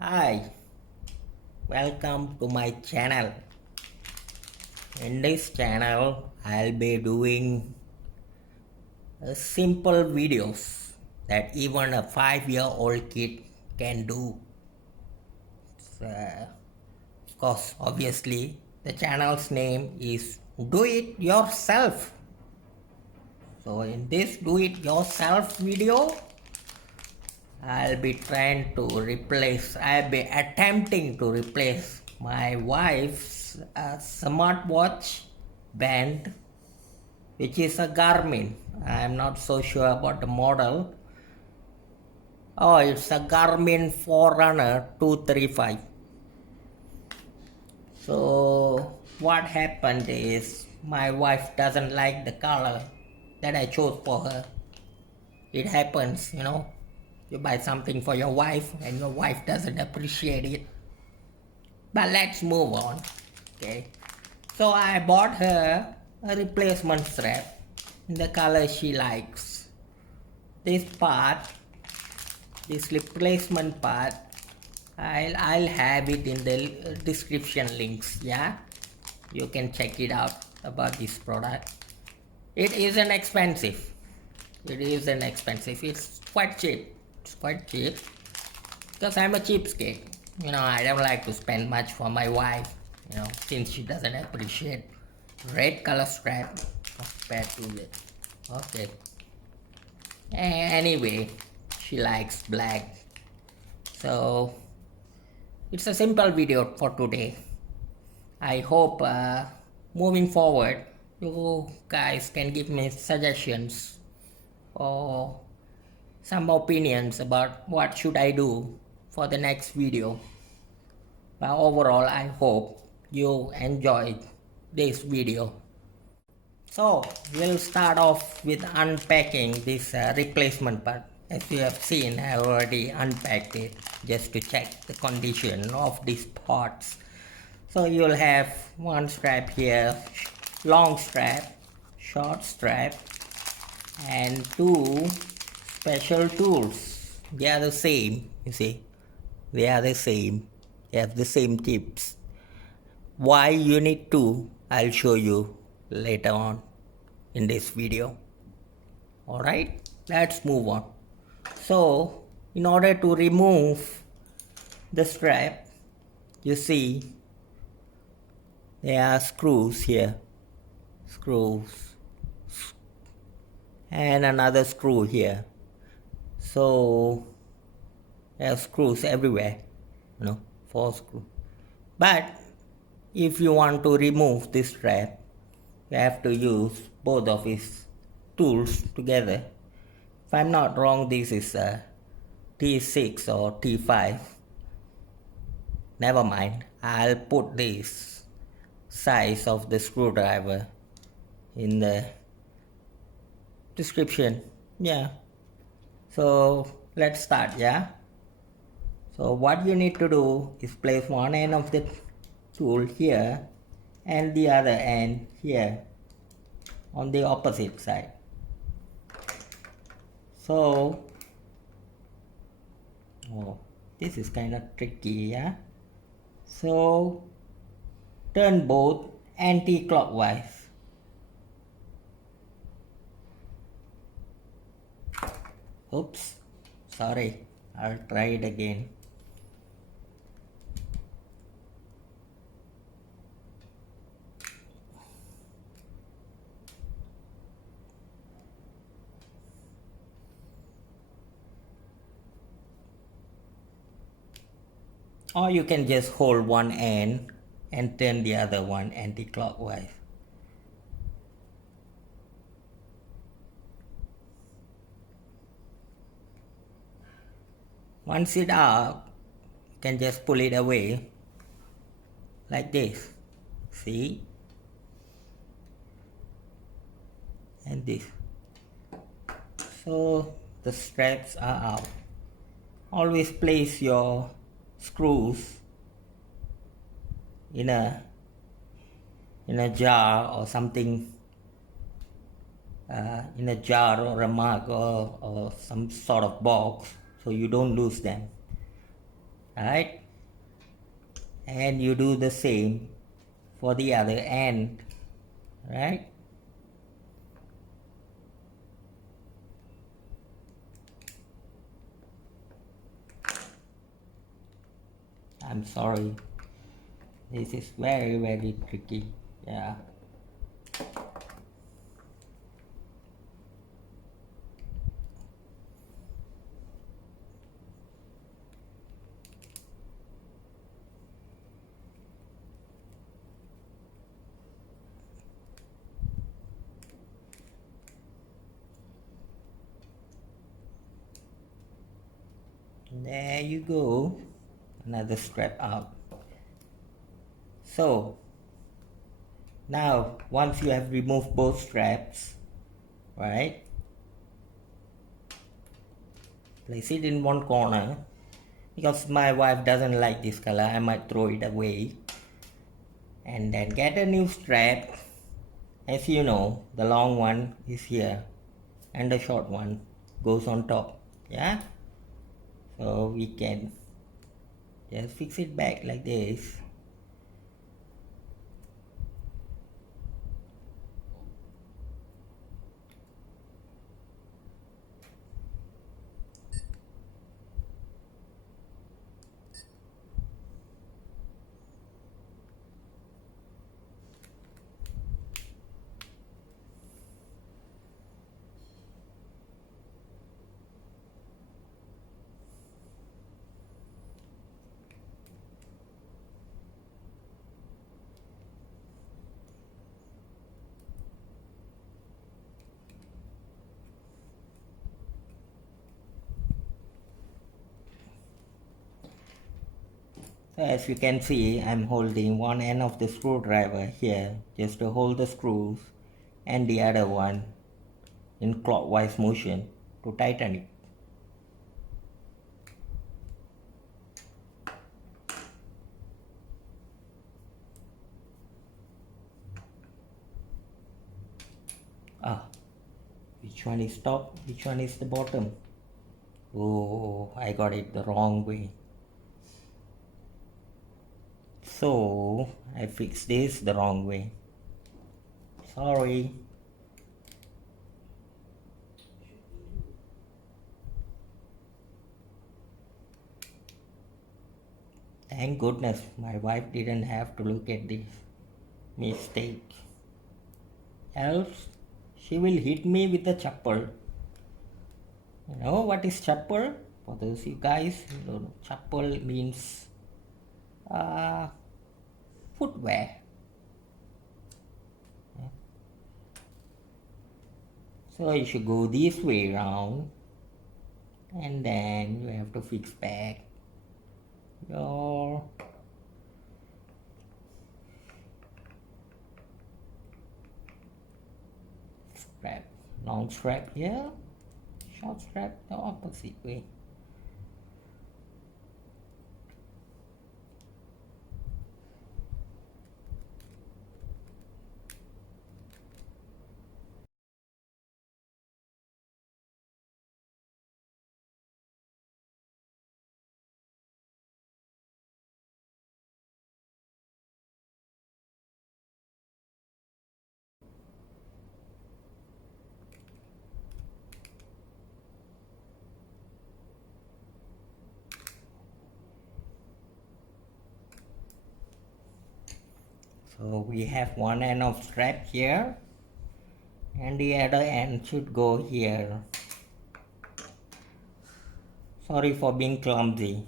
Hi, welcome to my channel. In this channel, I'll be doing simple videos that even a 5-year-old kid can do. Of course, obviously, the channel's name is Do It Yourself. So, in this Do It Yourself video, I'll be attempting to replace my wife's smartwatch band, which is a Garmin. I'm not so sure about the model. Oh, it's a Garmin Forerunner 235. So, what happened is my wife doesn't like the color that I chose for her. It happens, you buy something for your wife and your wife doesn't appreciate it. But let's move on. Okay. So I bought her a replacement strap in the color she likes. This replacement part, I'll have it in the description links. Yeah, you can check it out about this product. It isn't expensive. It's quite cheap. Because I'm a cheapskate. I don't like to spend much for my wife. Since she doesn't appreciate red color strap compared to it. Okay. Anyway, she likes black. So it's a simple video for today. I hope moving forward you guys can give me suggestions or some opinions about what should I do for the next video. But overall, I hope you enjoyed this video. So we'll start off with unpacking this replacement part. As you have seen, I already unpacked it just to check the condition of these parts. So you'll have one strap here, long strap, short strap, and two special tools. They are the same, you see. They are the same. They have the same tips. Why you need two, I'll show you later on in this video. Alright, let's move on. So, in order to remove the strap, you see there are screws here. Screws. And another screw here. So, there are screws everywhere. 4 screws. But if you want to remove this strap, you have to use both of these tools together. If I'm not wrong, this is a T6 or T5. Never mind, I'll put this size of the screwdriver in the description. Yeah. So let's start. Yeah. So what you need to do is place one end of the tool here and the other end here on the opposite side. So this is kind of tricky. Yeah. So turn both anti-clockwise. Oops, sorry, I'll try it again. Or you can just hold one end and turn the other one anti-clockwise. Once it's up, you can just pull it away like this. See? And this. So the straps are out. Always place your screws in a jar or something, in a jar or a mug or some sort of box, so you don't lose them. right? And you do the same for the other end, right? I'm sorry, this is very very tricky. Yeah. There you go, another strap out. So now once you have removed both straps, right, place it in one corner. Because my wife doesn't like this color, I might throw it away. And then get a new strap. As you know, the long one is here and the short one goes on top. Yeah, so we can just fix it back like this. So as you can see, I'm holding one end of the screwdriver here just to hold the screws, and the other one in clockwise motion to tighten it. Ah, which one is top? Which one is the bottom? Oh, I got it the wrong way. So I fixed this the wrong way. Sorry. Thank goodness my wife didn't have to look at this mistake. Else she will hit me with the chapel. You know what is chapel? For those you guys who don't know, chapel means uh, footwear. So you should go this way around, and then you have to fix back your strap. Long strap here, short strap the opposite way. So we have one end of strap here, and the other end should go here. Sorry for being clumsy.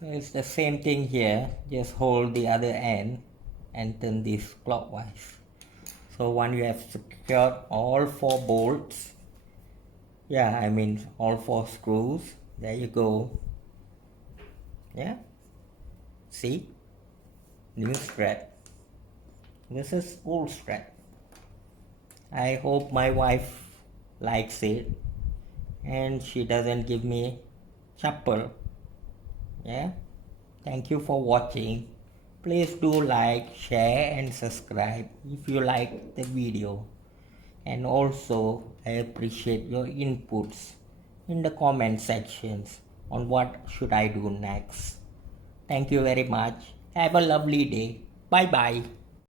So it's the same thing here, just hold the other end and turn this clockwise. So once you have secured all 4 bolts, yeah, I mean all 4 screws, there you go. Yeah, see, new strap. This is old strap. I hope my wife likes it and she doesn't give me chapel. Yeah, thank you for watching. Please do like, share and subscribe if you like the video. And also I appreciate your inputs in the comment sections on what should I do next. Thank you very much. Have a lovely day. Bye bye.